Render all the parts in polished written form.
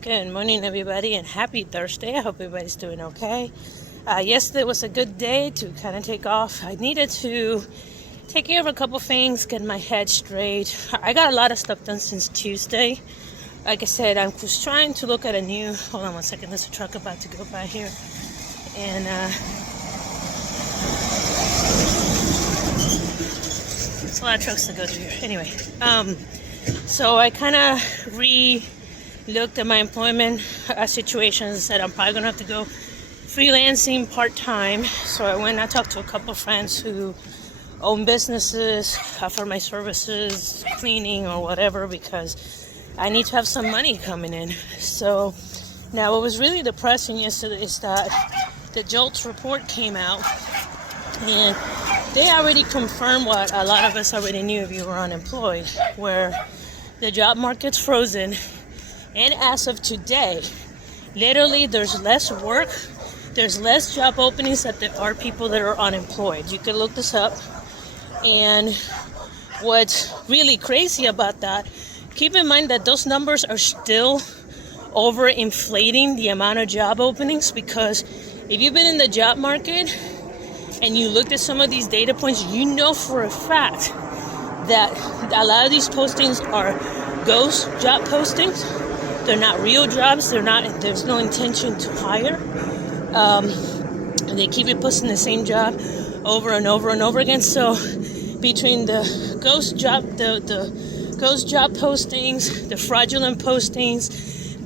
Good morning, everybody, and happy Thursday. I hope everybody's doing okay. Yesterday was a good day to kind of take off. I needed to take care of a couple things, get my head straight. I got a lot of stuff done since Tuesday. Like I said, I was trying to look at a new. Hold on one second. There's a truck about to go by here, and there's a lot of trucks that go through here. Anyway, so I kind of looked at my employment situations and said I'm probably gonna have to go freelancing part-time. So I talked to a couple of friends who own businesses, offer my services, cleaning or whatever, because I need to have some money coming in. So now what was really depressing yesterday is that the JOLTS report came out, and they already confirmed what a lot of us already knew if you were unemployed, where the job market's frozen. And as of today, literally there's less work, there's less job openings that there are people that are unemployed. You can look this up. And what's really crazy about that, keep in mind that those numbers are still overinflating the amount of job openings, because if you've been in the job market and you looked at some of these data points, you know for a fact that a lot of these postings are ghost job postings. They're not real jobs. There's no intention to hire. And they keep posting the same job over and over and over again. So between the ghost job postings, the fraudulent postings,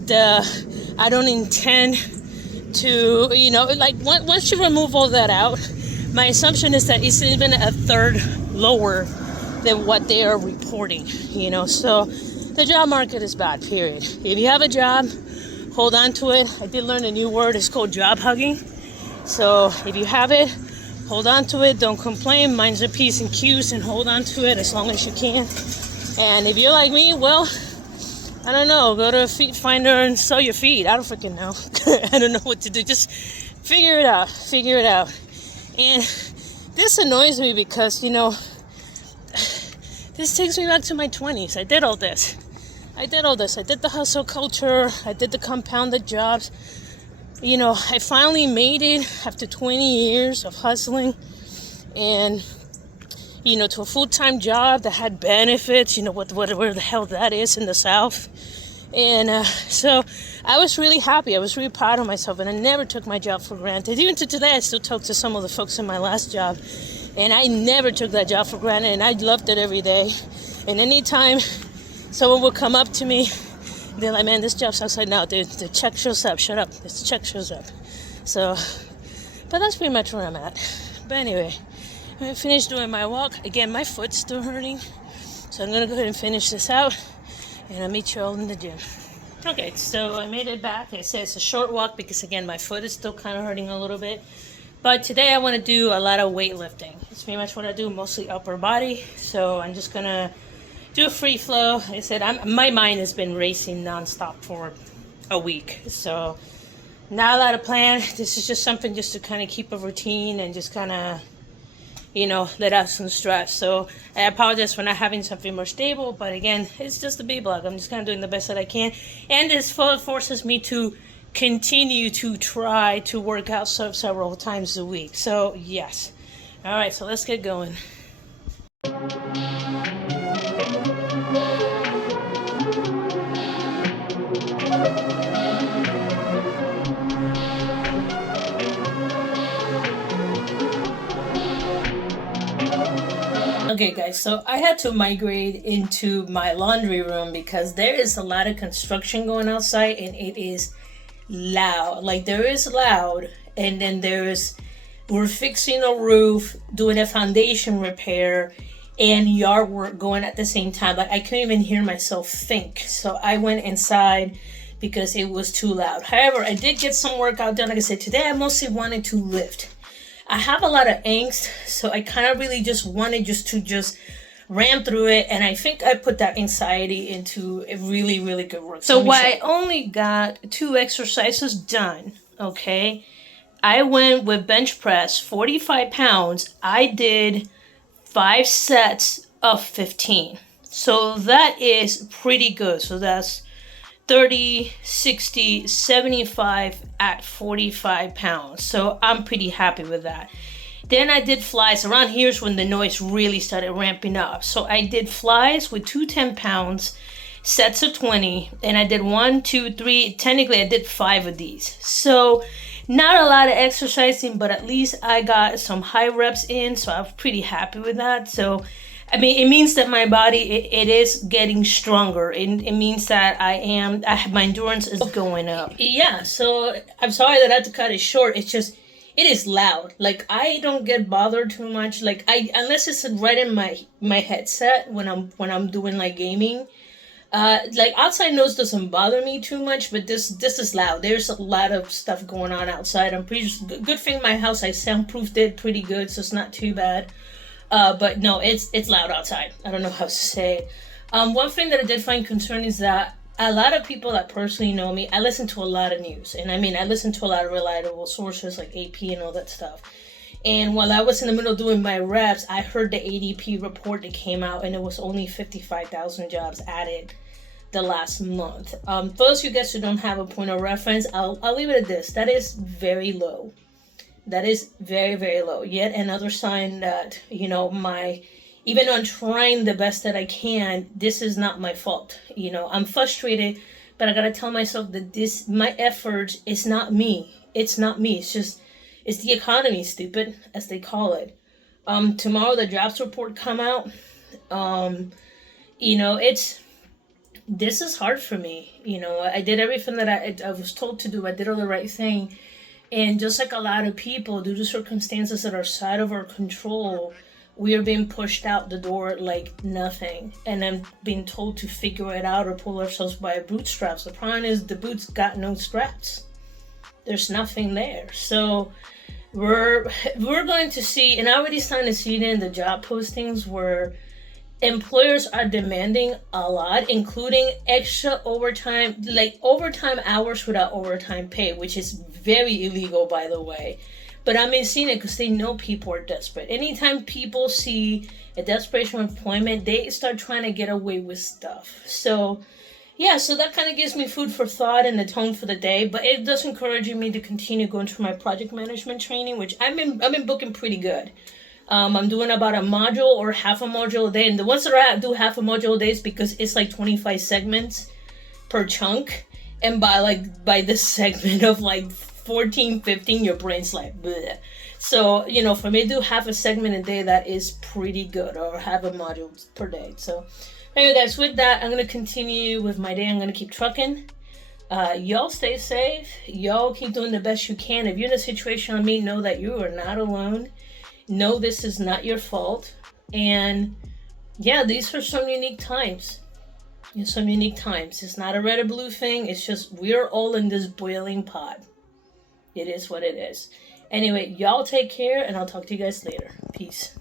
the I don't intend to, like once you remove all that out, my assumption is that it's even a third lower than what they are reporting, so the job market is bad, period. If you have a job, hold on to it. I did learn a new word. It's called job hugging. So if you have it, hold on to it. Don't complain. Mind your P's and Q's and hold on to it as long as you can. And if you're like me, well, I don't know. Go to a feet finder and sell your feet. I don't freaking know. I don't know what to do. Just figure it out. And this annoys me because, this takes me back to my 20s. I did all this. I did the hustle culture. I did the compounded jobs. I finally made it after 20 years of hustling and, to a full-time job that had benefits, whatever the hell that is in the South. And so I was really happy. I was really proud of myself, and I never took my job for granted. Even to today, I still talk to some of the folks in my last job, and I never took that job for granted, and I loved it every day. And anytime someone would come up to me, they're like, man, this job sucks. Like, no, dude, the check shows up. Shut up. This check shows up. So, but that's pretty much where I'm at. But anyway, I finished doing my walk. Again, my foot's still hurting. So I'm going to go ahead and finish this out, and I'll meet you all in the gym. Okay, so I made it back. Like I said, it's a short walk because, again, my foot is still kind of hurting a little bit. But today I want to do a lot of weightlifting. It's pretty much what I do, mostly upper body. So I'm just going to do a free flow. Like I said, my mind has been racing nonstop for a week. So not a lot of plan. This is just something just to kind of keep a routine and just kind of, let out some stress. So I apologize for not having something more stable. But again, it's just a B-block. I'm just kind of doing the best that I can. And this forces me to continue to try to work out several times a week. So yes. All right, so let's get going. Okay guys, so I had to migrate into my laundry room because there is a lot of construction going outside, and it is loud. Like, there is loud, and then we're fixing a roof, doing a foundation repair, and yard work going at the same time. Like, I couldn't even hear myself think. So I went inside because it was too loud. However, I did get some workout done. Like I said, today I mostly wanted to lift. I have a lot of angst, so I kind of really just wanted to ram through it, and I think I put that anxiety into a really, really good work. So while I only got 2 exercises done, okay, I went with bench press, 45 pounds. I did 5 sets of 15. So that is pretty good. So that's 30, 60, 75 at 45 pounds. So I'm pretty happy with that. Then I did flies. Around here's when the noise really started ramping up. So I did flies with 2 10 pounds, sets of 20, and I did 1, 2, 3. Technically, I did 5 of these. So not a lot of exercising, but at least I got some high reps in. So I'm pretty happy with that. So I mean, it means that my body, it is getting stronger. It means that my endurance is going up. Yeah, so I'm sorry that I had to cut it short. It's just, it is loud. Like, I don't get bothered too much. Like, unless it's right in my headset when I'm doing like gaming. Like outside noise doesn't bother me too much, but this is loud. There's a lot of stuff going on outside. I'm pretty good thing my house, I soundproofed it pretty good, so it's not too bad. But no, it's loud outside. I don't know how to say it. One thing that I did find concerning is that a lot of people that personally know me, I listen to a lot of news. And I mean, I listen to a lot of reliable sources like AP and all that stuff. And while I was in the middle doing my reps, I heard the ADP report that came out, and it was only 55,000 jobs added the last month. For those of you guys who don't have a point of reference, I'll leave it at this. That is very low. That is very, very low. Yet another sign that, even though I'm trying the best that I can, this is not my fault. I'm frustrated, but I gotta tell myself that my effort is not me. It's not me. It's the economy, stupid, as they call it. Tomorrow the jobs report come out. This is hard for me. I did everything that I was told to do. I did all the right thing. And just like a lot of people, due to circumstances that are outside of our control, we are being pushed out the door like nothing. And I'm being told to figure it out or pull ourselves by our bootstraps. The problem is the boots got no straps. There's nothing there. So we're going to see, and I already started to see it in the job postings where employers are demanding a lot, including extra overtime, like overtime hours without overtime pay, which is very illegal, by the way. But I mean, seeing it because they know people are desperate. Anytime people see a desperation of employment, they start trying to get away with stuff. So, yeah, so that kind of gives me food for thought and the tone for the day. But it does encourage me to continue going through my project management training, which I've been booking pretty good. I'm doing about a module or half a module a day. And the ones that I do half a module a day is because it's like 25 segments per chunk. And by this segment of like 14, 15, your brain's like, bleh. So, for me to do half a segment a day, that is pretty good, or half a module per day. So, anyway, guys, with that, I'm going to continue with my day. I'm going to keep trucking. Y'all stay safe. Y'all keep doing the best you can. If you're in a situation on me, know that you are not alone. Know this is not your fault. And yeah, these are some unique times. It's not a red or blue thing. It's just we're all in this boiling pot. It is what it is. Anyway, y'all take care, and I'll talk to you guys later. Peace.